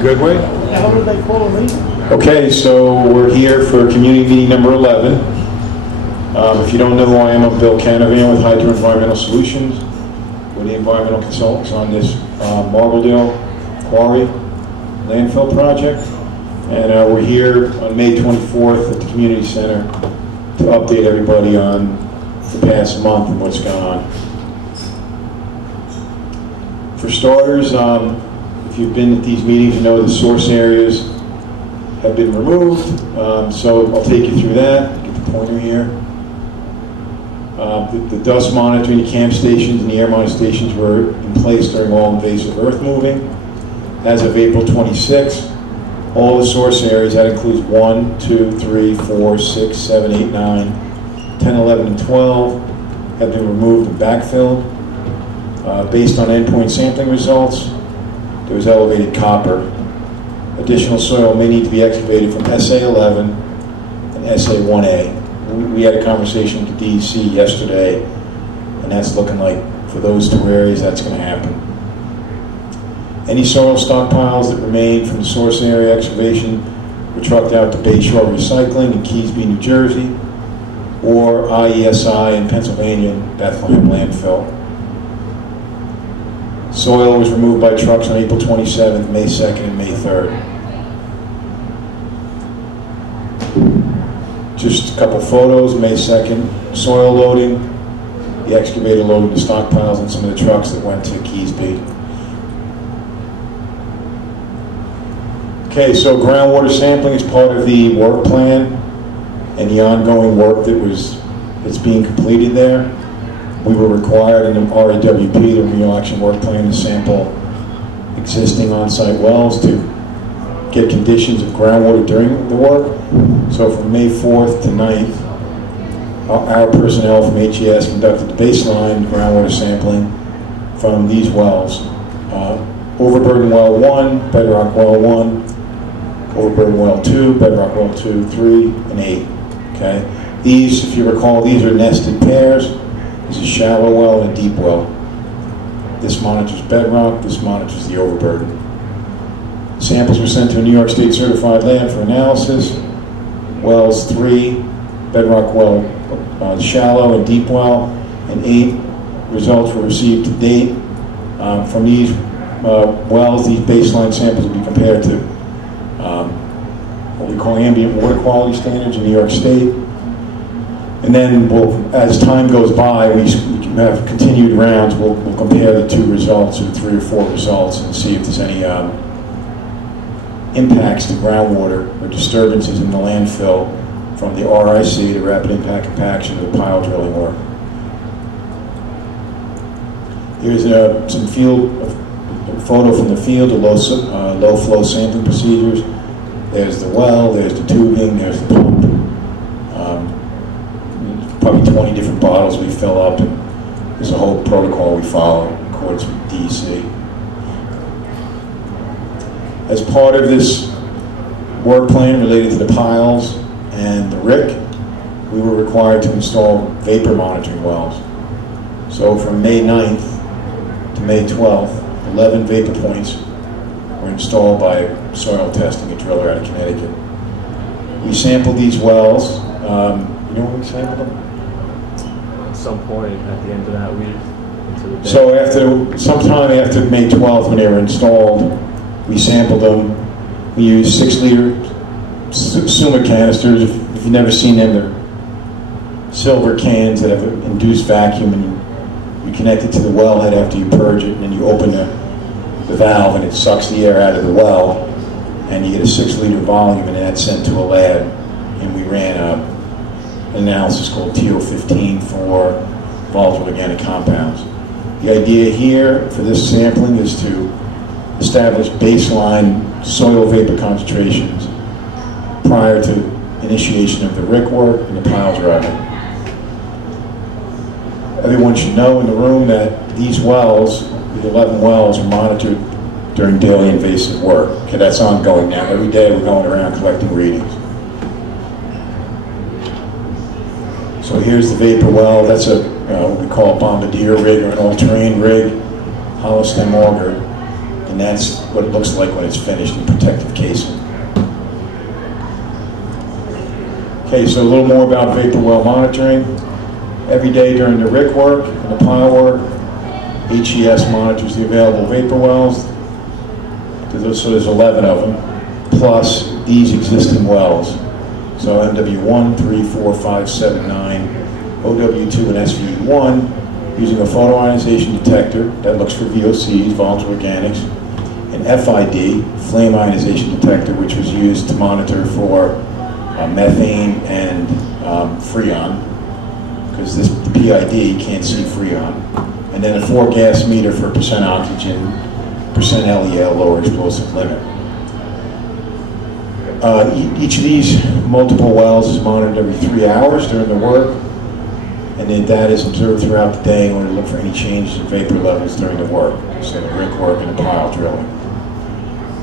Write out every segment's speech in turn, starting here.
Good way. How did they call me? Okay, so we're here for community meeting number 11. If you don't know who I am, I'm Bill Canavan with Hydro Environmental Solutions. We're the environmental consultants on this Marbledale Quarry landfill project. And we're here on May 24th at the community center to update everybody on the past month and what's going on. For starters, if you've been at these meetings, you know the source areas have been removed. So I'll take you through that. Get the pointer here. The dust monitoring, the camp stations, and the air monitor stations were in place during all invasive earth moving. As of April 26th, all the source areas, that includes 1, 2, 3, 4, 6, 7, 8, 9, 10, 11, and 12, have been removed and backfilled. Based on endpoint sampling results, there was elevated copper. Additional soil may need to be excavated from SA11 and SA1A. We had a conversation with the DEC yesterday, and that's looking like for those two areas that's going to happen. Any soil stockpiles that remain from the source area excavation were trucked out to Bay Shore Recycling in Keysby, New Jersey, or IESI in Pennsylvania, Bethlehem landfill. Soil was removed by trucks on April 27th, May 2nd, and May 3rd. Just a couple photos, May 2nd, soil loading, the excavator loading the stockpiles and some of the trucks that went to Keysby. Okay, so groundwater sampling is part of the work plan and the ongoing work that's being completed there. We were required in the RAWP, the Remedial Action Work Plan, to sample existing on-site wells to get conditions of groundwater during the work. So from May 4th to 9th, our personnel from HES conducted the baseline groundwater sampling from these wells. Overburden Well 1, Bedrock Well 1, Overburden Well 2, Bedrock Well 2, 3, and 8. Okay? These, if you recall, these are nested pairs. There's a shallow well and a deep well. This monitors bedrock, this monitors the overburden. Samples were sent to a New York State certified lab for analysis. Wells 3, bedrock well, shallow and deep well, and 8 results were received to date. From these wells, these baseline samples will be compared to what we call ambient water quality standards in New York State. And then as time goes by, we can have continued rounds. We'll compare the 2 results or 3 or 4 results and see if there's any impacts to groundwater or disturbances in the landfill from the RIC, the Rapid Impact Compaction, or the pile drilling work. Here's some a photo from the field of low flow sampling procedures. There's the well, there's the tubing, there's the pump. Probably 20 different bottles we fill up, and there's a whole protocol we follow in accordance with DEC. As part of this work plan related to the piles and the RIC, we were required to install vapor monitoring wells. So from May 9th to May 12th, 11 vapor points were installed by soil testing, a driller out of Connecticut. We sampled these wells. You know when we sampled them? Some point at the end of that week into the day. So sometime after May 12th, when they were installed, we sampled them. We used 6-liter Suma canisters. If you've never seen them, they're silver cans that have an induced vacuum, and you connect it to the wellhead after you purge it, and then you open the valve, and it sucks the air out of the well, and you get a 6-liter volume, and that's sent to a lab. And we ran an analysis called TO15 for volatile organic compounds. The idea here for this sampling is to establish baseline soil vapor concentrations prior to initiation of the RIC work and the piles driving. Everyone should know in the room that these wells, the 11 wells, are monitored during daily invasive work. Okay, that's ongoing now. Every day we're going around collecting readings. So here's the vapor well. That's what we call a bombardier rig or an all-terrain rig, hollow stem auger. And that's what it looks like when it's finished in protective casing. Okay, so a little more about vapor well monitoring. Every day during the RIC work and the pile work, HES monitors the available vapor wells. So there's 11 of them, plus these existing wells. So MW1, 3, 4, 5, 7, 9, OW2, and SVE1, using a photoionization detector that looks for VOCs, volatile organics, and FID, flame ionization detector, which was used to monitor for methane and freon, because the PID can't see freon. And then a 4-gas meter for percent oxygen, percent LEL, lower explosive limit. Each of these multiple wells is monitored every 3 hours during the work, and then data is observed throughout the day in order to look for any changes in vapor levels during the work, so the RIC work and the pile drilling.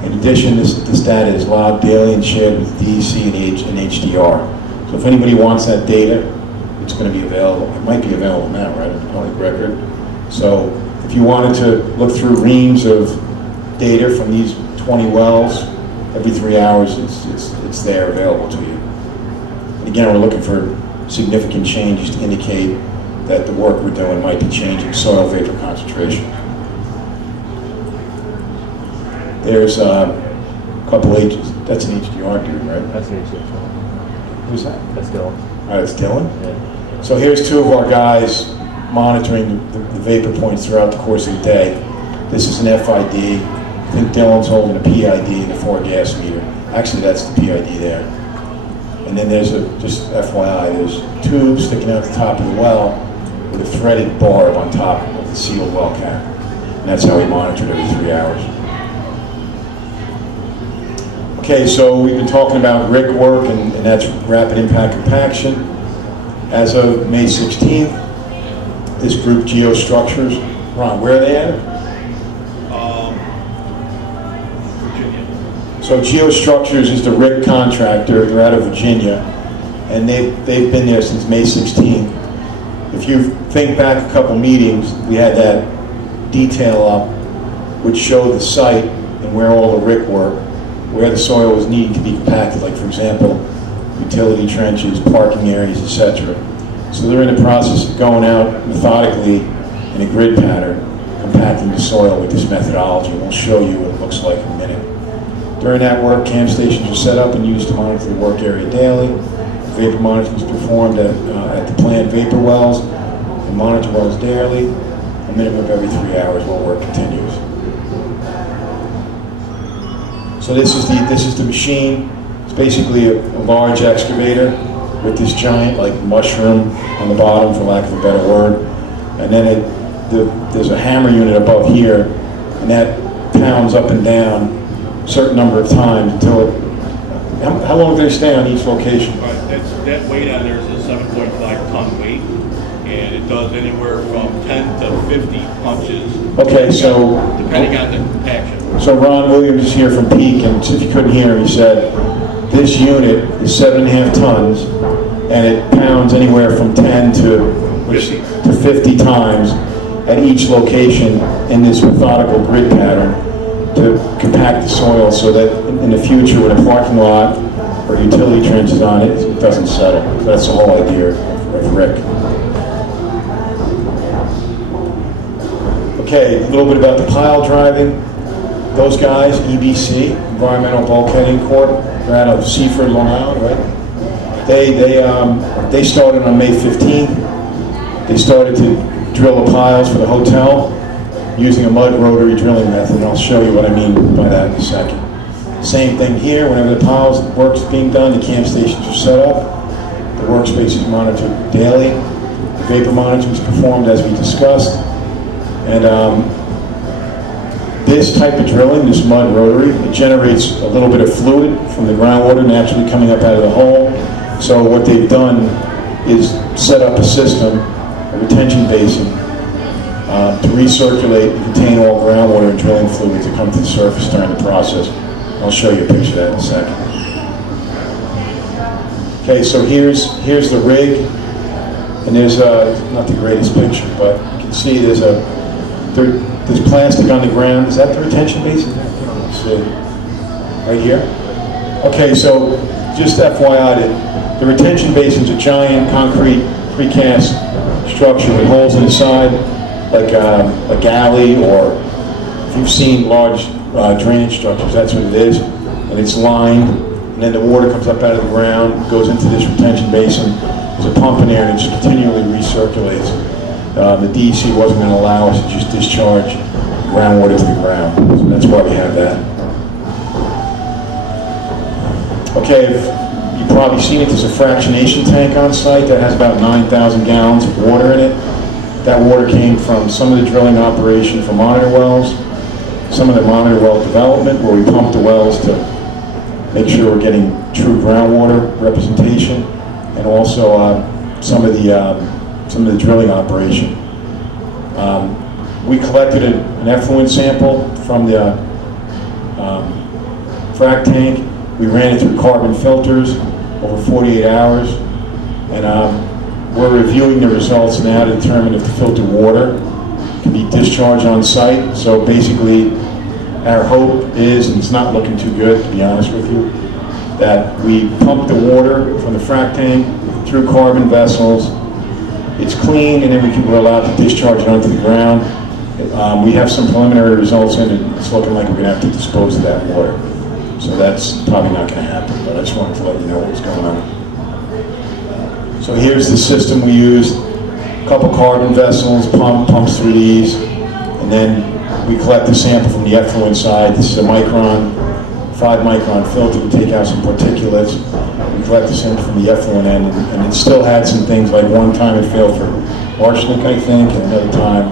In addition, this data is logged daily and shared with DEC and HDR. So if anybody wants that data, it's going to be available. It might be available now, right, in the public record. So if you wanted to look through reams of data from these 20 wells, every 3 hours it's there available to you. And again, we're looking for significant changes to indicate that the work we're doing might be changing soil vapor concentration. There's a couple H's. That's an HDR dude, right? That's an HDR. Who's that? That's Dylan. All right, it's Dylan. Yeah. So here's two of our guys monitoring the vapor points throughout the course of the day. This is an FID. I think Dylan's holding a PID and a 4-gas meter. Actually, that's the PID there. And then there's just FYI, there's a tube sticking out the top of the well with a threaded barb on top of the sealed well cap. And that's how we monitor it every 3 hours. Okay, so we've been talking about RIC work, and that's rapid impact compaction. As of May 16th, this group, Geostructures, Ron, where are they at? Virginia. So Geostructures is the RIC contractor. They're out of Virginia, and they've been there since May 16th. If you think back a couple meetings, we had that detail up, which showed the site and where all the RIC work, where the soil was needing to be compacted, like for example, utility trenches, parking areas, etc. So they're in the process of going out methodically in a grid pattern, compacting the soil with this methodology. We'll show you what it looks like in a minute. During that work, camp stations are set up and used to monitor the work area daily. Vapor monitoring is performed at the planned vapor wells and monitor wells daily, a minimum of every 3 hours while work continues. So this is the machine. It's basically a large excavator with this giant like mushroom on the bottom, for lack of a better word. And then there's a hammer unit above here, and that pounds up and down a certain number of times until it. How long do they stay on each location? That weight on there is a 7.5 ton weight, and it does anywhere from 10 to 50 punches. Okay, so depending on the compaction. So Ron Williams is here from Peak, and if you couldn't hear him, he said this unit is 7.5 tons, and it pounds anywhere from 10 to 50 times at each location in this methodical grid pattern to compact the soil so that in the future when a parking lot or utility trench is on it, it doesn't settle. So that's the whole idea of RIC. Okay, a little bit about the pile driving. Those guys, EBC, Environmental Bulkheading Corp., they're out of Seaford, Long Island, right? They started on May 15th. They started to drill the piles for the hotel using a mud rotary drilling method, and I'll show you what I mean by that in a second. Same thing here, whenever the piles work's being done, the camp stations are set up, the workspace is monitored daily, the vapor monitoring is performed as we discussed, and this type of drilling, this mud rotary, it generates a little bit of fluid from the groundwater naturally coming up out of the hole. So what they've done is set up a system, a retention basin, to recirculate and contain all groundwater and drilling fluids that come to the surface during the process. I'll show you a picture of that in a second. Okay, so here's the rig, and there's not the greatest picture, but you can see there's a there's plastic on the ground. Is that the retention basin? Let's see. Right here? Okay, so just FYI, the retention basin's a giant concrete precast structure with holes in the side, like a galley, or if you've seen large drainage structures, that's what it is. And it's lined, and then the water comes up out of the ground, goes into this retention basin. There's a pump in there, and it just continually recirculates. The DEC wasn't going to allow us to just discharge groundwater to the ground, so that's why we have that. Okay, you've probably seen it. There's a fractionation tank on site that has about 9,000 gallons of water in it. That water came from some of the drilling operation for monitor wells, some of the monitor well development, where we pump the wells to make sure we're getting true groundwater representation, and also some of the drilling operation. We collected an effluent sample from the frac tank. We ran it through carbon filters over 48 hours, and we're reviewing the results now to determine if the filtered water can be discharged on site. So basically, our hope is, and it's not looking too good, to be honest with you, that we pump the water from the frac tank through carbon vessels. It's clean, and then we're allowed to discharge it onto the ground. We have some preliminary results in it. It's looking like we're going to have to dispose of that water. So that's probably not going to happen, but I just wanted to let you know what was going on. So here's the system we used. A couple carbon vessels, pumps through these, and then we collect the sample from the effluent side. This is a 5-micron filter to take out some particulates. We collect the sample from the effluent end, and it still had some things, like one time it failed for arsenic, I think, and another time,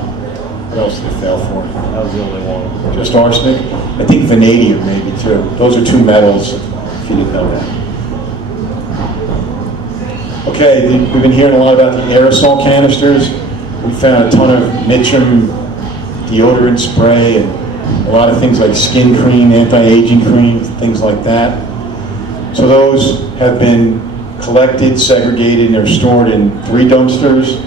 what else did it fail for? That was the only one. Just arsenic? I think vanadium maybe too. Those are two metals, if you didn't know that. Okay, we've been hearing a lot about the aerosol canisters. We found a ton of Mitchum deodorant spray and a lot of things like skin cream, anti-aging cream, things like that. So those have been collected, segregated, and they're stored in 3 dumpsters.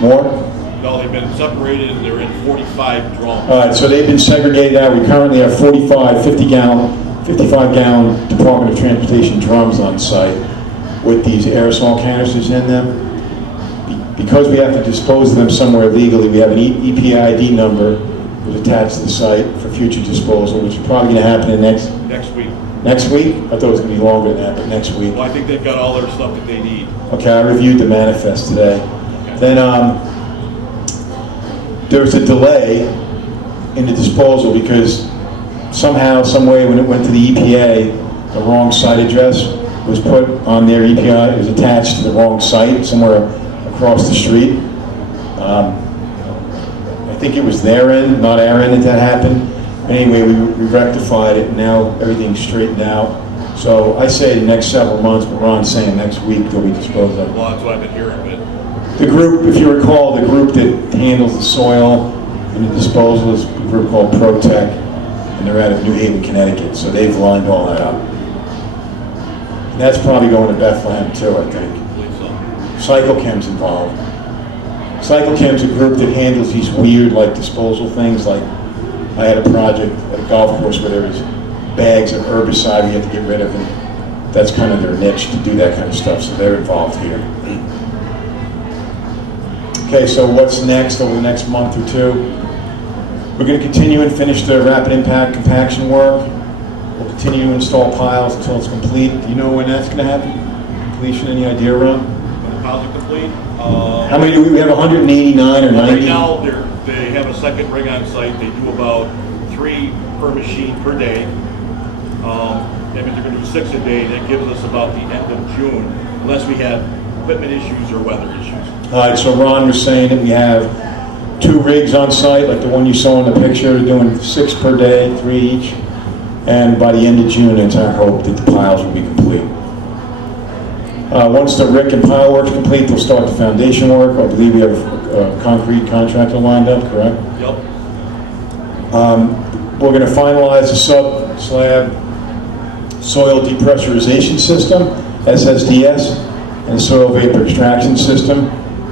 More? No, they've been separated and they're in 45 drums. All right, so they've been segregated out. We currently have 55-gallon Department of Transportation drums on site with these aerosol canisters in them. Because we have to dispose of them somewhere legally, we have an EPA ID number that's attached to the site for future disposal, which is probably going to happen in next week. Next week? I thought it was going to be longer than that, but next week. Well, I think they've got all their stuff that they need. Okay, I reviewed the manifest today. Okay. Then there was a delay in the disposal because somehow, some way, when it went to the EPA, the wrong site address was put on their EPI. It was attached to the wrong site somewhere across the street. I think it was their end, not our end, that happened. Anyway, we rectified it, and now everything's straightened out. So I say the next several months, but Ron's saying next week they'll be disposed of. Well, that's what I've been hearing, but The group, if you recall, the group that handles the soil and the disposal is a group called ProTech, and they're out of New Haven, Connecticut, so they've lined all that up. And that's probably going to Bethlehem too, I think. I believe so. Cyclechem's involved. Cyclechem's a group that handles these weird, like, disposal things. Like, I had a project at a golf course where there was bags of herbicide we had to get rid of, and that's kind of their niche to do that kind of stuff, so they're involved here. Okay, so what's next over the next month or two? We're going to continue and finish the rapid impact compaction work. We'll continue to install piles until it's complete. Do you know when that's going to happen? Completion, any idea, Ron? When the piles are complete, How many do we have? 189 or 90? right now they have a second rig on site. They do about 3 per machine per day. That means they're going to do 6 a day. That gives us about the end of June, unless we have equipment issues or weather issues. All right, so Ron was saying that we have 2 rigs on site, like the one you saw in the picture, doing 6 per day, 3 each. And by the end of June, it's our hope that the piles will be complete. Once the rick and pile work's complete, they'll start the foundation work. I believe we have a concrete contractor lined up, correct? Yep. We're going to finalize the sub-slab soil depressurization system, SSDS, and soil vapor extraction system.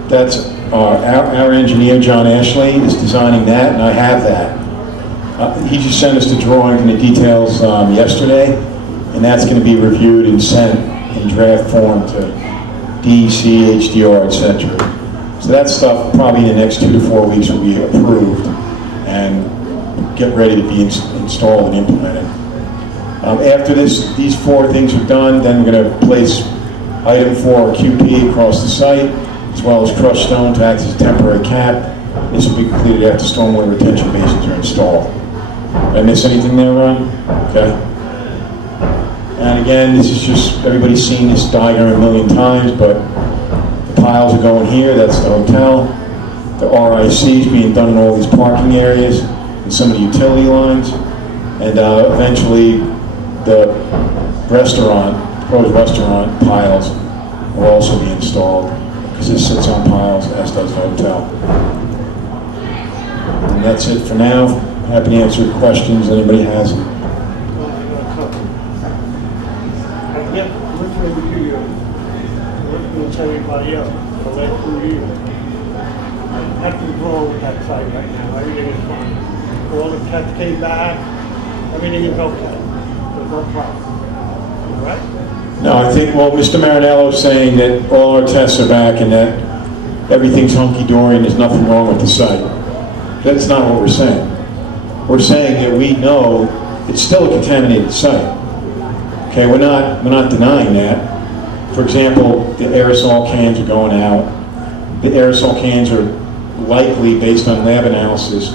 That's Our engineer, John Ashley, is designing that, and I have that. He just sent us the drawings and the details yesterday, and that's going to be reviewed and sent in draft form to DEC, HDR, etc. So that stuff probably in the next 2 to 4 weeks will be approved and get ready to be installed and implemented. After these 4 things are done, then we're going to place item 4 QP across the site, as well as crushed stone to act as a temporary cap. This will be completed after stormwater retention basins are installed. Did I miss anything there, Ron? Okay. And again, this is just, everybody's seen this diagram a million times, but the piles are going here, that's the hotel. The RIC is being done in all these parking areas and some of the utility lines. And eventually, the proposed restaurant piles will also be installed, because this sits on piles, as does the hotel. And that's it for now. Happy to answer questions anybody has. I get listening to you, listening to everybody else for the last 2 years. Nothing's wrong with that site right now. Everything is fine. All the tests came back. Everything is okay. There's no problem. All right? No, I think, well, Mr. Marinello is saying that all our tests are back and that everything's hunky-dory and there's nothing wrong with the site. That's not what we're saying. We're saying that we know it's still a contaminated site. Okay, we're not denying that. For example, the aerosol cans are going out. The aerosol cans are likely, based on lab analysis,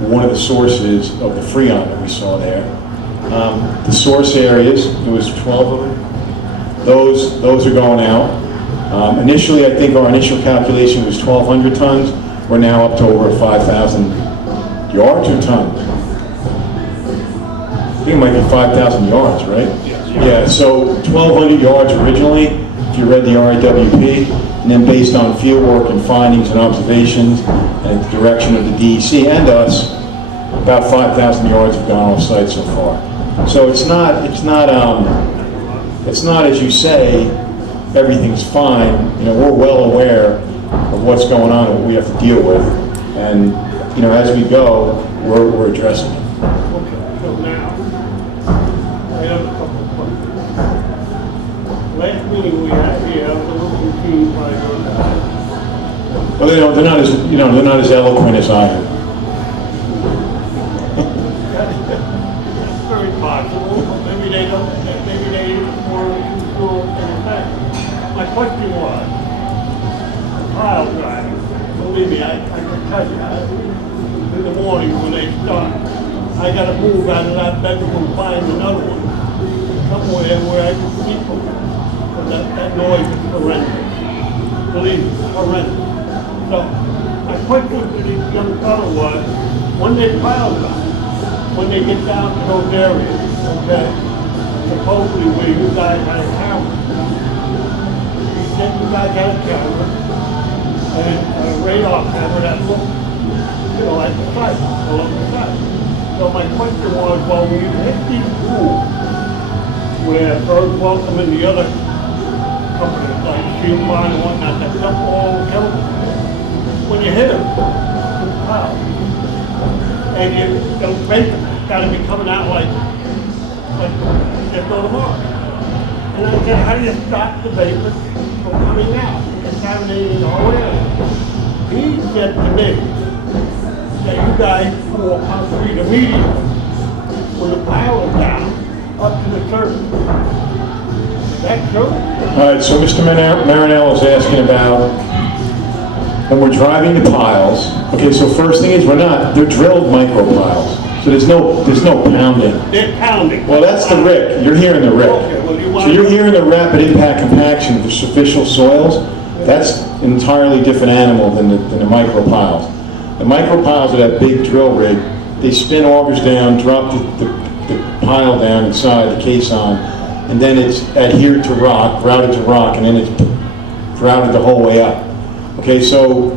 one of the sources of the Freon that we saw there. The source areas, there was 12 of them. Those are going out. Initially, I think our initial calculation was 1,200 tons. We're now up to over 5,000 yards or tons. I think it might be 5,000 yards, right? Yes. Yeah, so 1,200 yards originally, if you read the RIWP, and then based on field work and findings and observations and the direction of the DEC and us, about 5,000 yards have gone off site so far. So it's not as you say, everything's fine. You know, we're well aware of what's going on and what we have to deal with. And, you know, as we go, we're addressing it. Okay, so now, I have a couple of questions. Last meeting we had here, I was a little confused by your guys. Well, they're not as eloquent as I am. That's very possible, but maybe they don't, maybe they weren't too sure of anything. My question was, the pile driving, believe me, I can tell you, in the morning when they start, I gotta move out of that bedroom and find another one, somewhere where I can sleep from. Because that noise is horrendous. Believe me, horrendous. So, my question to this young fellow was, when they pile drive, when they get down to those areas, okay, supposedly where you guys had a camera. You said you guys had a camera, and a radar camera that looked, you know, at the site, along the site. So my question was, well, when you hit these pools, where Bird Welcome and the other companies like Stream Line and whatnot, that dump all chemicals, when you hit them, wow, and those vapors gotta be coming out like just on the mark. And I said, how do you stop the vapors from coming out, contaminating the whole area? He said to me that you guys pour concrete immediately when the pile is down up to the surface. Is that true? All right, so Mr. Marinello is asking about when we're driving the piles. Okay, so first thing is they're drilled micro piles. So there's no pounding. They're pounding. Well, that's the RIC. You're hearing the RIC. Okay, well, So you're hearing the rapid impact compaction of superficial soils. That's an entirely different animal than the micro piles. The micro piles are that big drill rig. They spin augers down, drop the pile down inside the caisson, and then it's adhered to rock, grouted to rock, and then it's grouted the whole way up. Okay, so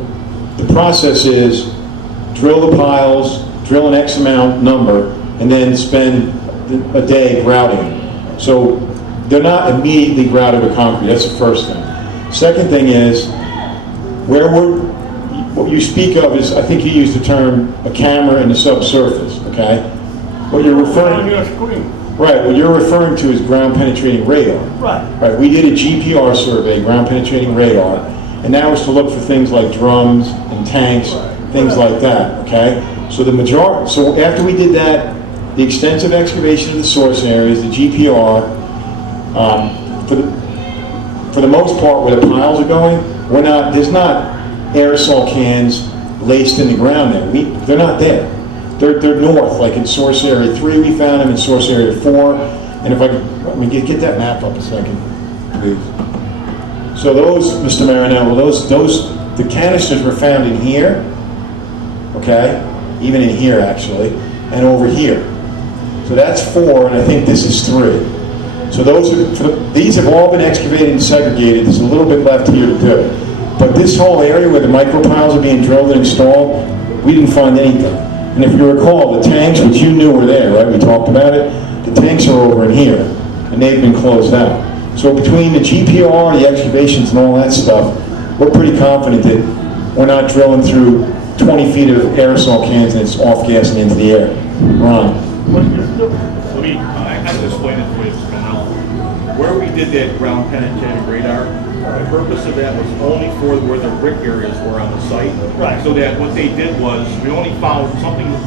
the process is drill the piles, drill an X amount number, and then spend a day grouting. So they're not immediately grouted with concrete. That's the first thing. Second thing is where we're what you speak of is, I think you used the term, a camera in the subsurface, okay? What you're On referring, your screen. right, what you're referring to is ground penetrating radar. Right. Right, we did a GPR survey, ground penetrating radar, and that was to look for things like drums and tanks, things like that, okay? So the majority, so after we did that, the extensive excavation of the source areas, the GPR, for the most part, where the piles are going, there's not aerosol cans laced in the ground there. They're not there. They're north, like in source area 3, we found them in source area 4. And if I could, get that map up a second, please. So those, Mr. Marinello, the canisters were found in here, okay? Even in here, actually, and over here. So that's 4, and I think this is 3. So these have all been excavated and segregated. There's a little bit left here to do. But this whole area where the micro piles are being drilled and installed, we didn't find anything. And if you recall, the tanks, which you knew were there, right? We talked about it. The tanks are over in here, and they've been closed out. So between the GPR, the excavations, and all that stuff, we're pretty confident that we're not drilling through 20 feet of aerosol cans and it's off-gassing into the air. Ron? I can explain it for you, Mr. Manel. Where we did that ground penetrating radar, the purpose of that was only for where the rick areas were on the site. Right. So that what they did was, we only found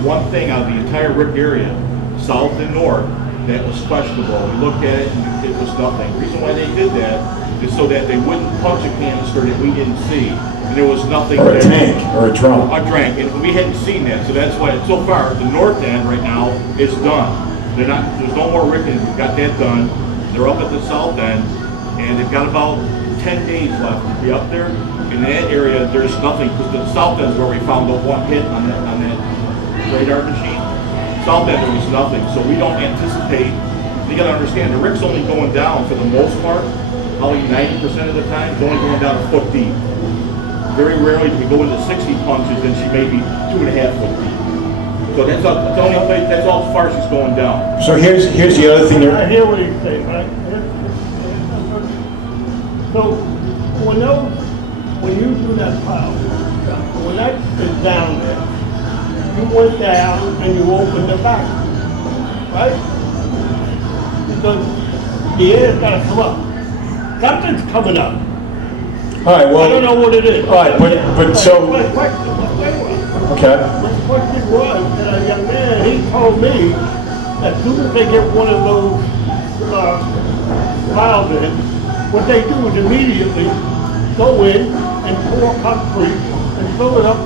one thing out of the entire rick area, south and north, that was questionable. We looked at it and it was nothing. The reason why they did that is so that they wouldn't punch a canister that we didn't see. And there was nothing Or a there. tank, or a drum. A tank, and we hadn't seen that, so that's why, so far, the north end right now is done. There's no more ricking, we've got that done. They're up at the south end, and they've got about 10 days left to be up there. In that area, there's nothing, because the south end is where we found the one hit on that radar machine. South end, there was nothing, so we don't anticipate. You gotta understand, the rick's only going down for the most part, probably 90% of the time, it's only going down a foot deep. Very rarely do we go into 60 punches, and she may be 2.5 foot deep. So that's all as far as she's going down. So here's the other thing. I hear what you're saying, right? So, when you do that pile, when that is down there, you went down and you opened the back, right? Because the air's gotta come up. Something's coming up. All right, well. I don't know what it is. All right, but so. My question Okay. was that a young man, he told me that as soon as they get one of those piles in, what they do is immediately go in and pour concrete and fill it up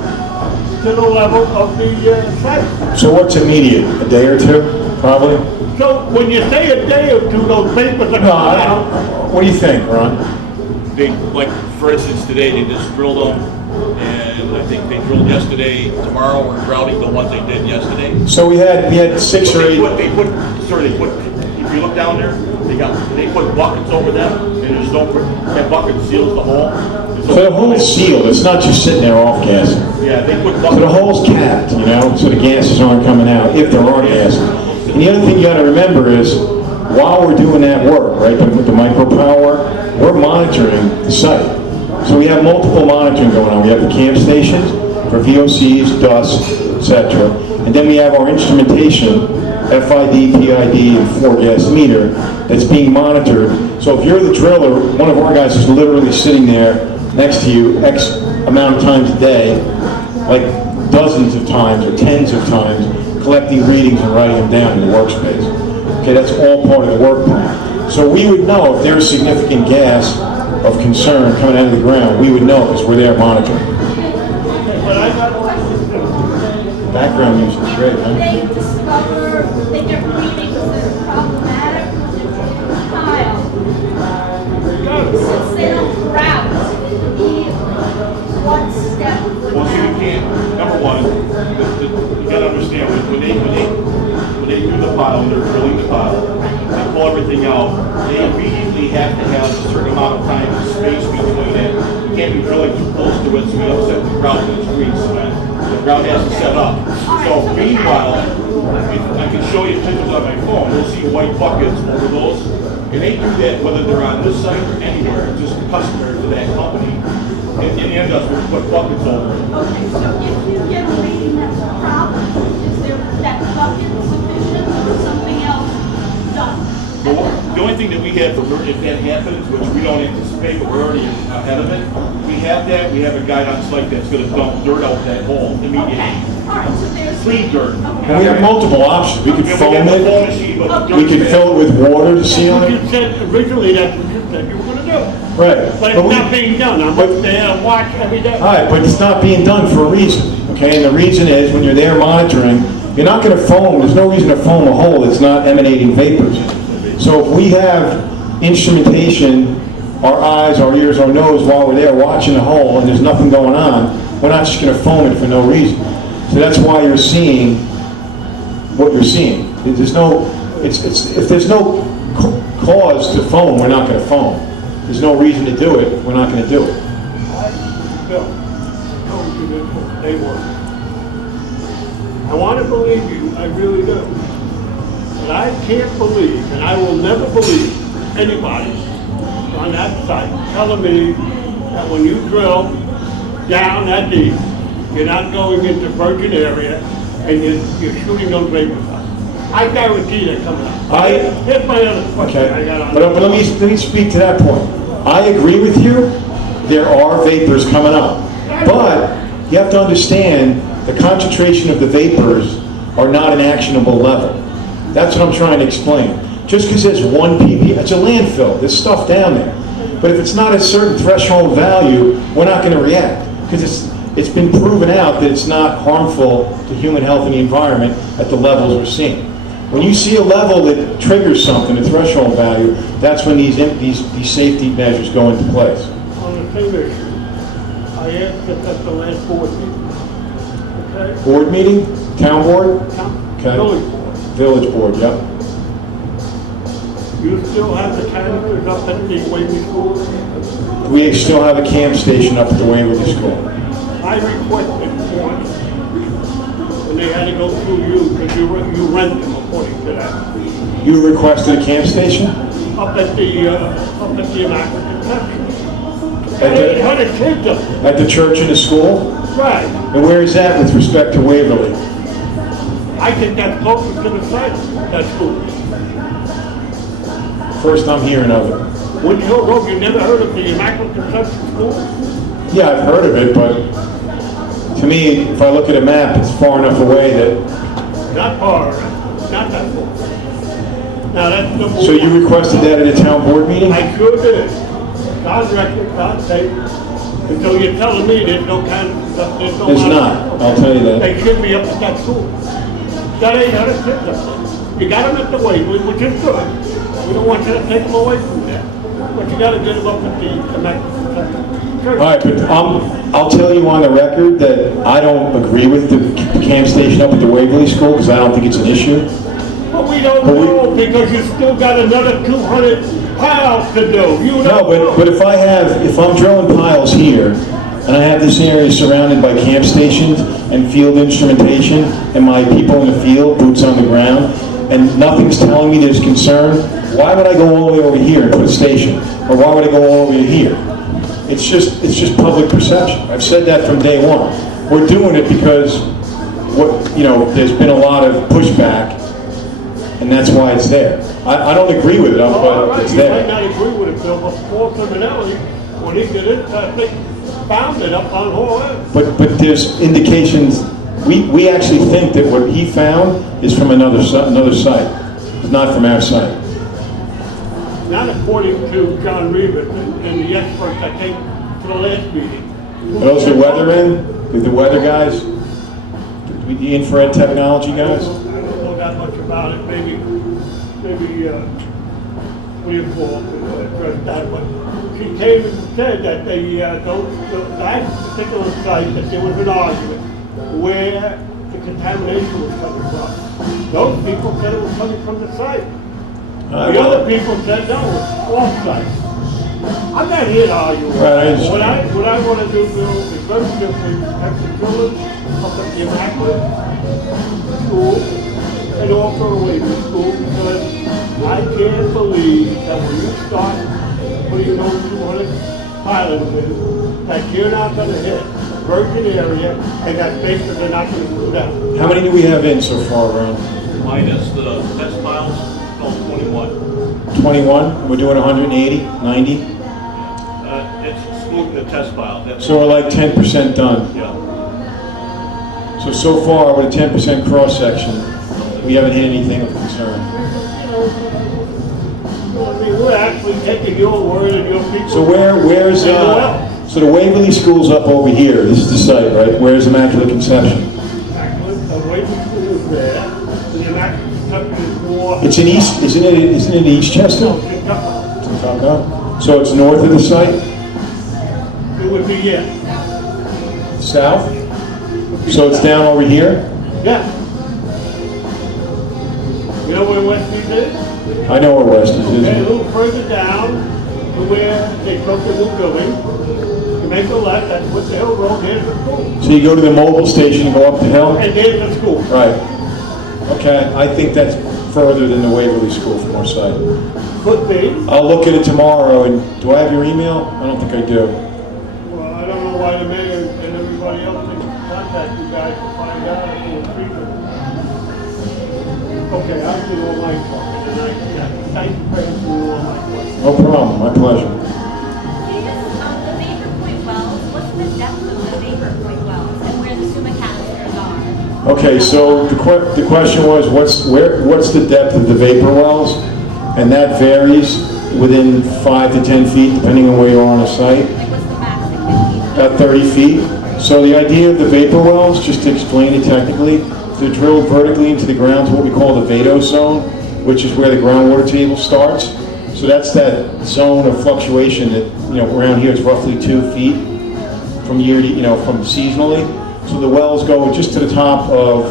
to the level of the site. So what's immediate? A day or two, probably? So when you say a day or two, those vapors are coming out. What do you think, Ron? They, like, for instance, today, they just drilled them, and I think they drilled yesterday. Tomorrow, we're grouting the ones they did yesterday. So we had 6 or 8. If you look down there, they put buckets over them, and there's that bucket seals the hole. So the hole's sealed, it's not just sitting there off gassing. Yeah, they put So buckets. the hole's capped, so the gases aren't coming out, if there are gases. And the other thing you gotta remember is, while we're doing that work, right, with the micropile work, we're monitoring the site. So we have multiple monitoring going on. We have the camp stations for VOCs, dust, etc. And then we have our instrumentation, FID, PID, and 4-gas meter, that's being monitored. So if you're the driller, one of our guys is literally sitting there next to you X amount of times a day, like dozens of times or tens of times, collecting readings and writing them down in the workspace. Okay, that's all part of the work plan. So we would know if there's significant gas of concern coming out of the ground, we would know because we're there monitoring. But I got Background music is great, huh? They discover that their readings are problematic with the pile. Since they don't grout immediately, one step would Well, see, we happen. can't, number one, you gotta understand, when they do the pile, and they're drilling the pile, they pull everything out, they immediately have to have a certain amount of time and space between it. You can't be drilling too close to it, so you upset the ground and it's green cement. The ground has to set up. So meanwhile, I can show you pictures on my phone, you'll see white buckets over those. And they do that whether they're on this site or anywhere, it's just customary to that company. in the end, us, we'll put buckets over it. Okay, so if you get a rating that's a problem, is there that bucket sufficient or something else done? The only thing that we have, if that happens, which we don't anticipate, but we're already ahead of it, we have a guy on site that's gonna dump dirt out that hole immediately. Okay, all right, so there's. Clean dirt. And we have multiple options. We could Yeah, foam we have a foam it, machine, but the we dirt's could bad. fill it with water to That's seal what it. you said originally, that's what you said you were gonna do. Right. But But it's we- not being done. I'm up there and watch every day. All right, but it's not being done for a reason, okay? And the reason is, when you're there monitoring, you're not gonna foam, there's no reason to foam a hole that's not emanating vapors. So if we have instrumentation, our eyes, our ears, our nose, while we're there watching the hole, and there's nothing going on, we're not just gonna foam it for no reason. So that's why you're seeing what you're seeing. There's no, if there's no cause to foam, we're not gonna foam. There's no reason to do it, we're not gonna do it. Bill, told you this from day one. I want to believe you, I really do. But I can't believe, and I will never believe anybody on that site telling me that when you drill down that deep, you're not going into virgin area and you're shooting those vapors out. I guarantee they're coming out. Here's my other question I Okay, got on. but let me speak to that point. I agree with you, there are vapors coming up. But you have to understand, the concentration of the vapors are not an actionable level. That's what I'm trying to explain. Just because there's 1 ppm, it's a landfill, there's stuff down there. But if it's not a certain threshold value, we're not going to react. Because it's been proven out that it's not harmful to human health and the environment at the levels we're seeing. When you see a level that triggers something, a threshold value, that's when these safety measures go into place. On the same issue, I asked if that's the last board meeting. Okay? Board meeting, town board, Okay. Village board. village board, yep. You still have the canisters up at the Wavy School? We still have a camp station up at the Waverly School. I requested once, when they had to go through you, because you rent them according to that, You requested a camp station? up at the Immaculate Conception. At the- 800 kids up there. At the church and the school? Right. And where is that with respect to Waverly? I think that's closer to the site, that school. First I'm hearing of it. Winter Hill Road, you never heard of the Immaculate Conception School? Yeah, I've heard of it, but to me, if I look at a map, it's far enough away that, Not far, not that far. Now, that's number one. so you requested that at a town board meeting? I sure did. God's record, God's tape. Until you're telling me there's no kind of stuff, there's no. There's not, I'll tell you that. They should be up at that school. That ain't how to sit there. You got them at the Waverly, which is good. We don't want you to take them away from there. But you gotta get them up at the All right, but I'll tell you on the record that I don't agree with the camp station up at the Waverly School, because I don't think it's an issue. But we don't know, because you still got another 200 piles to do. You No, don't know. but if I'm drilling piles here, and I have this area surrounded by camp stations and field instrumentation, and my people in the field, boots on the ground, and nothing's telling me there's concern, why would I go all the way over here and put a station? Or why would I go all the way here? It's just public perception. I've said that from day one. We're doing it because there's been a lot of pushback, and that's why it's there. I don't agree with it, All but right, it's you might there. not agree with it, Bill, but Paul Criminelli, when he did it, I think, found it up on Hall Ave. But there's indications, we actually think that what he found is from another site. It's not from our site. Not according to John Reeves and the experts, I think, for the last meeting. Are those the weathermen, the weather guys? The infrared technology I guys? don't know that much about it, maybe, we involved in that, but she came and said that that particular site, that there was an argument where the contamination was coming from. Those people said it was coming from the site. The other people said, no, it's off-site. I'm not here to argue. Right, I understand. What I want to do, Bill, is very simply protect the children up at the Immaculate School and also the Waverly School, because I can't believe that when you start putting those 200 pilings in that you're not gonna hit a virgin area and that bases are not gonna move out. How many do we have in so far, Ron? Minus the test piles, oh, 21. 21? We're doing 180, 90? It's excluding the test pile. That's- So we're like 10% done. Yeah. So far, with a 10% cross-section, we haven't had anything of concern. I mean, we're actually taking your word and your people. So where's, so the Waverly School's up over here, this is the site, right? Where's Immaculate Conception? Actually, the way the school is there, and you're not touching is more. It's in East, isn't it in East Chester? No, Tuckahoe. Tuckahoe. So it's north of the site? It would be, yes. South? So it's down over here? Yeah. You know where Westies is? I know where Westies Okay, a is. little further down to where they built the new building. You make a left, that's Woods Hill Road, here's the school. So you go to the mobile station and go up the hill? And there's the school. Right. Okay, I think that's further than the Waverly School from our site. Could be. I'll look at it tomorrow, and do I have your email? I don't think I do. Well, I don't know why the mayor and everybody else didn't contact you guys to find out if it was feasible. Okay, I'll do all my talking tonight. Thank you for answering all my questions. No problem, my pleasure. Can you just, the Vapor Point wells, what's the depth of the Vapor Point wells and where the Suma canisters are? Okay, so the question was, what's the depth of the vapor wells? And that varies within 5 to 10 feet, depending on where you are on a site. Like what's the max, like 50 feet? About 30 feet. So the idea of the vapor wells, just to explain it technically, they're drilled vertically into the ground to what we call the vadose zone, which is where the groundwater table starts. So that's that zone of fluctuation that, around here is roughly 2 feet from year to, from seasonally. So the wells go just to the top of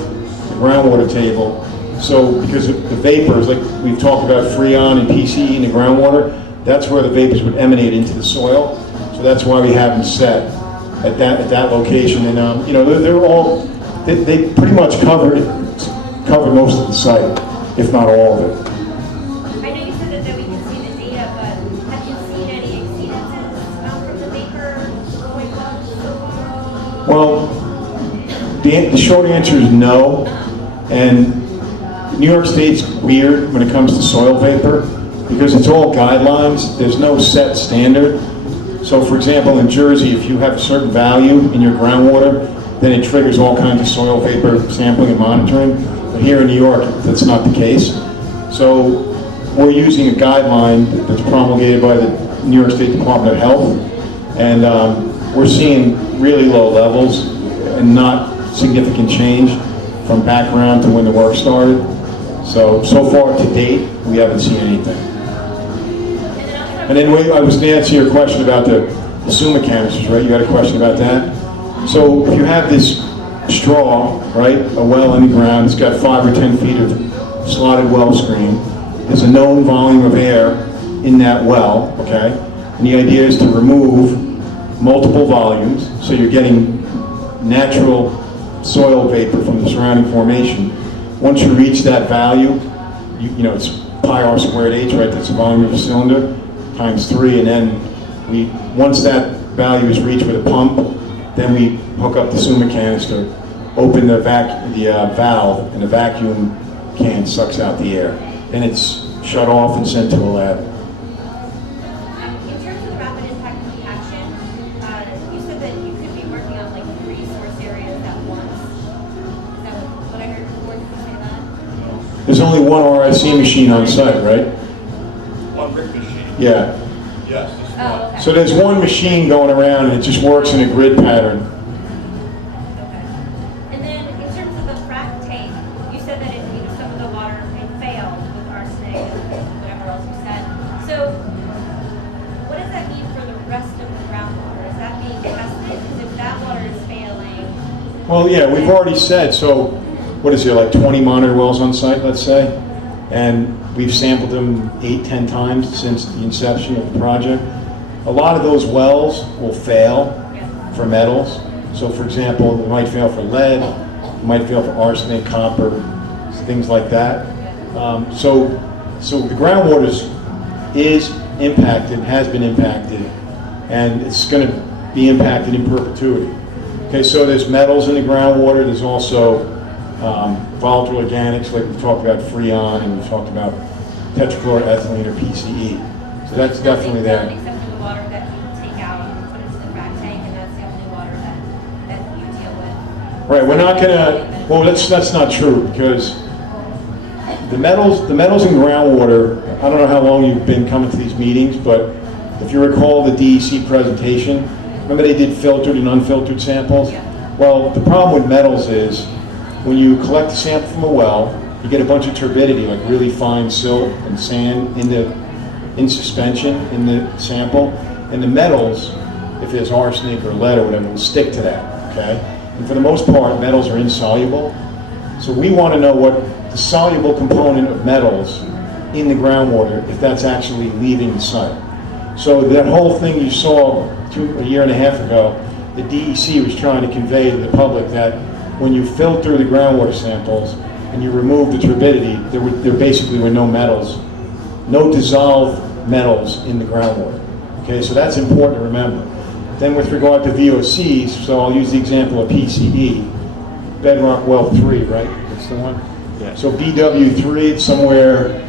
the groundwater table. So because of the vapors, like we've talked about Freon and PCE in the groundwater, that's where the vapors would emanate into the soil. So that's why we have them set at that location. And they pretty much covered most of the site, if not all of it. I know you said that we can see the data, but have you seen any exceedances from the Vapor Point wells so far? Well, the short answer is no. And New York State's weird when it comes to soil vapor because it's all guidelines. There's no set standard. So for example, in Jersey, if you have a certain value in your groundwater, then it triggers all kinds of soil vapor sampling and monitoring. But here in New York, that's not the case. So we're using a guideline that's promulgated by the New York State Department of Health. And we're seeing really low levels and not significant change from background to when the work started. So far to date, we haven't seen anything. And then I was going to answer your question about the Suma canisters, right? You had a question about that? So if you have this straw, right, a well in the ground, it's got 5 or 10 feet of slotted well screen. There's a known volume of air in that well, okay? And the idea is to remove multiple volumes, so you're getting natural soil vapor from the surrounding formation. Once you reach that value, it's pi r squared h, right? That's the volume of the cylinder, times 3, and then once that value is reached with a pump, then we hook up the Suma canister, open the valve, and the vacuum can sucks out the air. Then it's shut off and sent to a lab. In terms of the rapid impact compaction, you said that you could be working on like 3 source areas at once. Is that what I heard before? Did you say that? There's only one RSC machine on site, right? One brick machine. Yeah. Yes, this is Oh, one. okay. So there's one machine going around and it just works in a grid pattern. Okay. And then in terms of the frac tank, you said that some of the water had failed with arsenic and whatever else you said. So what does that mean for the rest of the groundwater? Is that being tested? Because if that water is failing, Well, yeah, we've already said, so what is there, like 20 monitor wells on site, let's say? And we've sampled them 8-10 times since the inception of the project. A lot of those wells will fail for metals. So for example, it might fail for lead, it might fail for arsenic, copper, things like that. So the groundwater is impacted, has been impacted and it's going to be impacted in perpetuity. Okay, so there's metals in the groundwater. There's also volatile organics, like we talked about Freon, and we talked about tetrachloroethylene or PCE. So that's definitely there. Except for the water that you take out and put into the frac tank, and that's the only water that you deal with. Right, we're not gonna, well, that's not true, because the metals in groundwater, I don't know how long you've been coming to these meetings, but if you recall the DEC presentation, remember they did filtered and unfiltered samples? Yeah. Well, the problem with metals is when you collect a sample from a well, you get a bunch of turbidity, like really fine silt and sand in suspension in the sample. And the metals, if there's arsenic or lead or whatever, will stick to that, okay? And for the most part, metals are insoluble. So we want to know what the soluble component of metals in the groundwater, if that's actually leaving the site. So that whole thing you saw a year and a half ago, the DEC was trying to convey to the public that when you filter the groundwater samples and you remove the turbidity, there basically were no metals, no dissolved metals in the groundwater. Okay, so that's important to remember. Then with regard to VOCs, so I'll use the example of PCE, Bedrock Well 3, right? That's the one? Yeah. So BW3, it's somewhere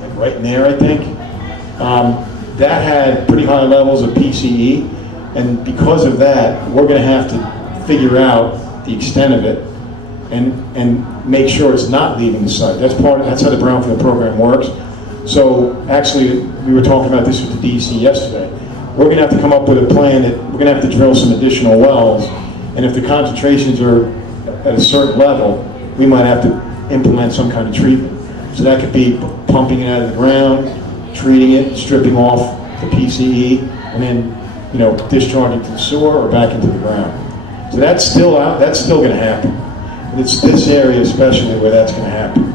like right in there, I think. That had pretty high levels of PCE, and because of that, we're going to have to figure out the extent of it and make sure it's not leaving the site. That's how the Brownfield program works. So actually, we were talking about this with the DEC yesterday. We're going to have to come up with a plan that we're going to have to drill some additional wells, and if the concentrations are at a certain level, we might have to implement some kind of treatment. So that could be pumping it out of the ground, treating it, stripping off the PCE, and then discharging to the sewer or back into the ground. So that's still going to happen. And it's this area especially where that's going to happen.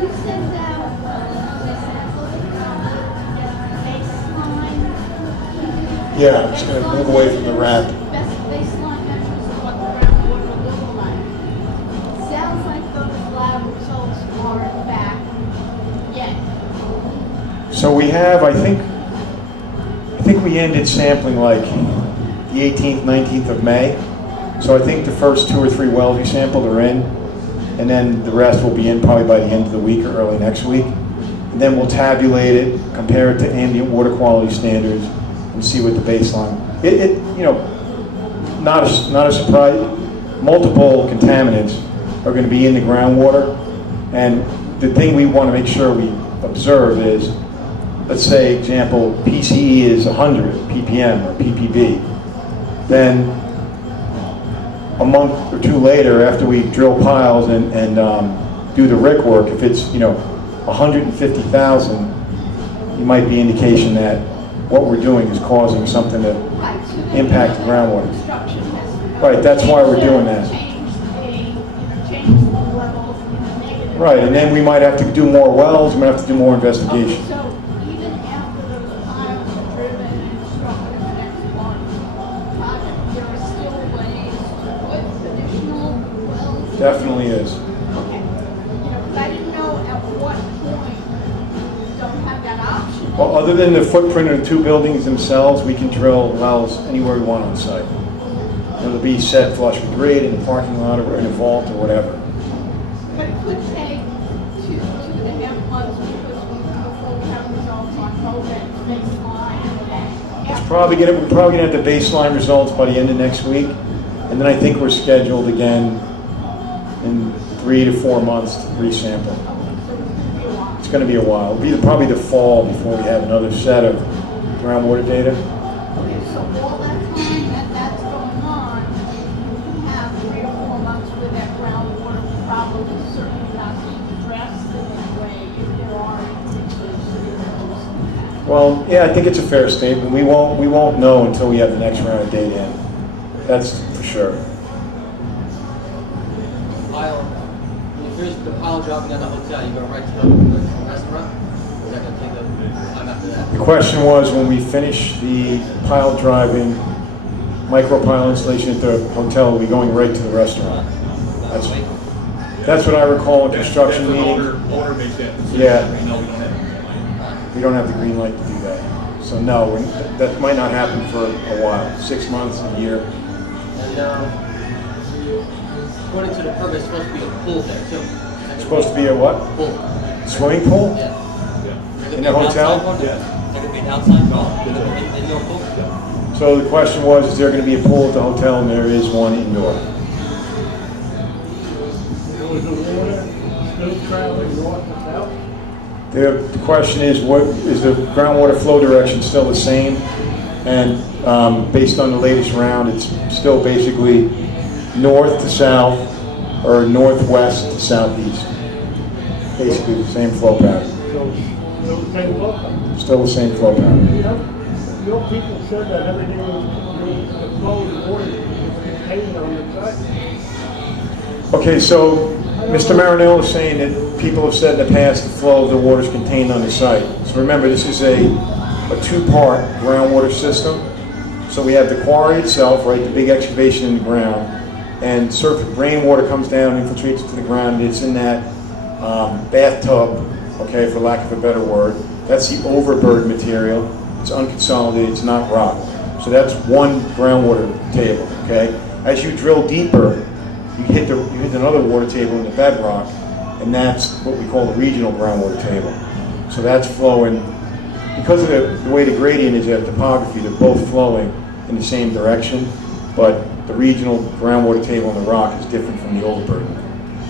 You said that baseline. Yeah, it's going to move away from the wrap. Baseline measures of what the groundwater will look like. Sounds like those lab results aren't back yet. So we have, I think we ended sampling like the 18th, 19th of May. So I think the first 2 or 3 wells we sampled are in, and then the rest will be in probably by the end of the week or early next week. And then we'll tabulate it, compare it to ambient water quality standards, and see what the baseline. Not a surprise. Multiple contaminants are going to be in the groundwater, and the thing we want to make sure we observe is, let's say, example, PCE is 100 ppm or ppb. Then a month or 2 later, after we drill piles and do the RIC work, if it's 150,000, it might be indication that what we're doing is causing something to impact the groundwater. Right, that's why we're doing that. Change the levels in the negative. Right, and then we might have to do more wells, we might have to do more investigation. So even after those piles are driven and constructed in the next one project, there are still ways to put additional wells? Definitely is. Okay. Because I didn't know at what point you don't have that option. Well, other than the footprint of the 2 buildings themselves, we can drill wells anywhere we want on site. It'll be set flush with grade in the parking lot or in a vault or whatever. But it could take 2.5 months before we have results on program baseline and then. We're probably gonna have the baseline results by the end of next week, and then I think we're scheduled again in 3 to 4 months to resample. It's going to be a while. It'll be probably the fall before we have another set of groundwater data. Okay, so all that time that's going on, you have 3 to 4 months where that groundwater problem is certainly not being addressed in any way if there are increases. Well, yeah, I think it's a fair statement. We won't know until we have the next round of data in. That's for sure. When you finish the pile dropping at the hotel, you go right to the restaurant? Or is that going to take the time after that? The question was, when we finish the pile driving, micro pile installation at the hotel, are we going right to the restaurant? That's what I recall in construction That's what meeting. owner makes that decision. Yeah. We know we don't have. We don't have the green light to do that. So no, that might not happen for a while, 6 months, a year. And according to the permit, it's supposed to be a pool there too. It's supposed to be a what? Pool. Swimming pool? Yeah. In the hotel? Yeah. There could be an outside pool, indoor pool. So the question was, is there going to be a pool at the hotel? And there is one indoor. Was the water still traveling north and south? The question is, what is the groundwater flow direction still the same? And based on the latest round, it's still basically north to south or northwest to southeast. Basically the same flow pattern. So, still the same look? Still the same flow pattern. You know, your people said that everything was, the flow of the water was contained on the site. Okay, so Mr. Marinello is saying that people have said in the past the flow of the water is contained on the site. So remember, this is a two-part groundwater system. So we have the quarry itself, right, the big excavation in the ground, and surface rainwater comes down, infiltrates to the ground, and it's in that bathtub, okay, for lack of a better word. That's the overburden material. It's unconsolidated, it's not rock. So that's one groundwater table, okay? As you drill deeper, you hit another water table in the bedrock, and that's what we call the regional groundwater table. So that's flowing, because of the way the gradient is at topography, they're both flowing in the same direction, but the regional groundwater table in the rock is different from the overburden.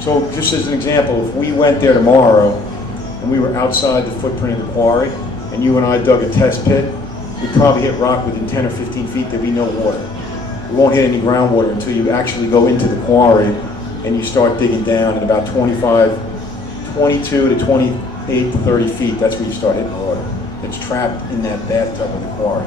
So just as an example, if we went there tomorrow and we were outside the footprint of the quarry, and you and I dug a test pit, we'd probably hit rock within 10 or 15 feet, there'd be no water. You won't hit any groundwater until you actually go into the quarry and you start digging down at about 22 to 28 to 30 feet. That's where you start hitting water. It's trapped in that bathtub of the quarry.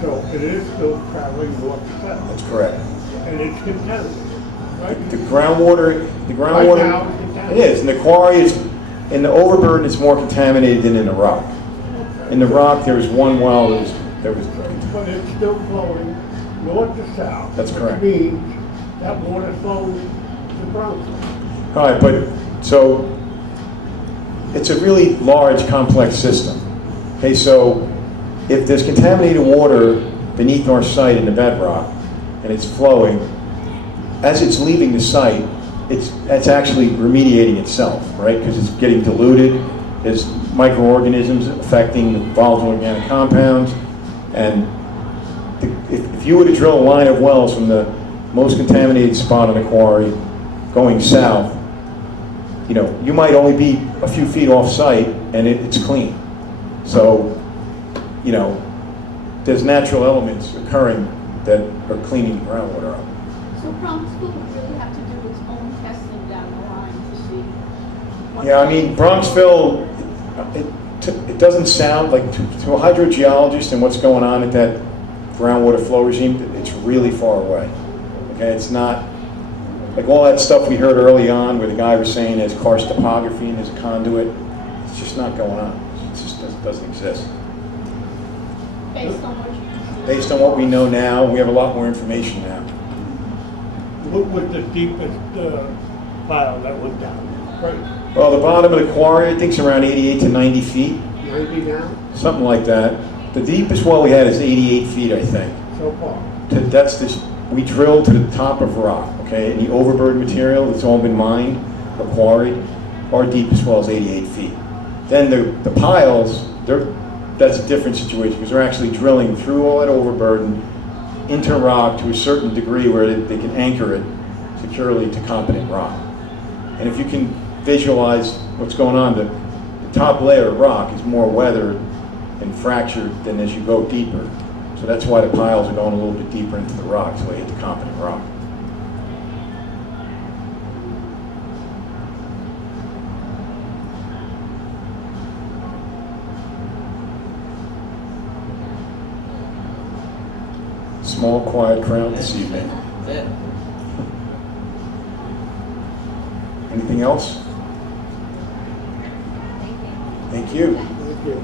So it is still traveling north to south. That's correct. And it's contaminated, right? The groundwater, Right now, it's contaminated. it is. And the quarry is, in the overburden, it's more contaminated than in the rock. In the rock, there was one well that was But it's still flowing north to south. That's correct. Which means that water flows to Brownfield. all right, but so it's a really large, complex system. Okay, so if there's contaminated water beneath our site in the bedrock and it's flowing, as it's leaving the site, it's actually remediating itself, right? Because it's getting diluted. There's microorganisms affecting the volatile organic compounds. And if you were to drill a line of wells from the most contaminated spot on the quarry going south, you know, you might only be a few feet off site and it's clean. So, you know, there's natural elements occurring that are cleaning the groundwater up. So Brownfield would really have to do its own testing down the line to see. Yeah, I mean, Bronxville, it doesn't sound like, to a hydrogeologist and what's going on at that groundwater flow regime, it's really far away. Okay, it's not, like all that stuff we heard early on where the guy was saying there's karst topography and there's a conduit, it's just not going on. It just doesn't exist. Based on what you can see. Based on what we know now, we have a lot more information now. What was the deepest pile that went down? Right, Well, the bottom of the quarry, I think, is around 88 to 90 feet, 90 now, something like that. The deepest well we had is 88 feet, I think. so far. We drilled to the top of rock, okay? And the overburden material, it's all been mined, the quarry. Our deepest well is 88 feet. Then the piles, that's a different situation because they're actually drilling through all that overburden into rock to a certain degree where they can anchor it securely to competent rock. And if you can visualize what's going on, the top layer of rock is more weathered and fractured than as you go deeper. So that's why the piles are going a little bit deeper into the rock, so they hit the competent rock. Small, quiet crowd this evening. That's it. Anything else? Thank you. Thank you.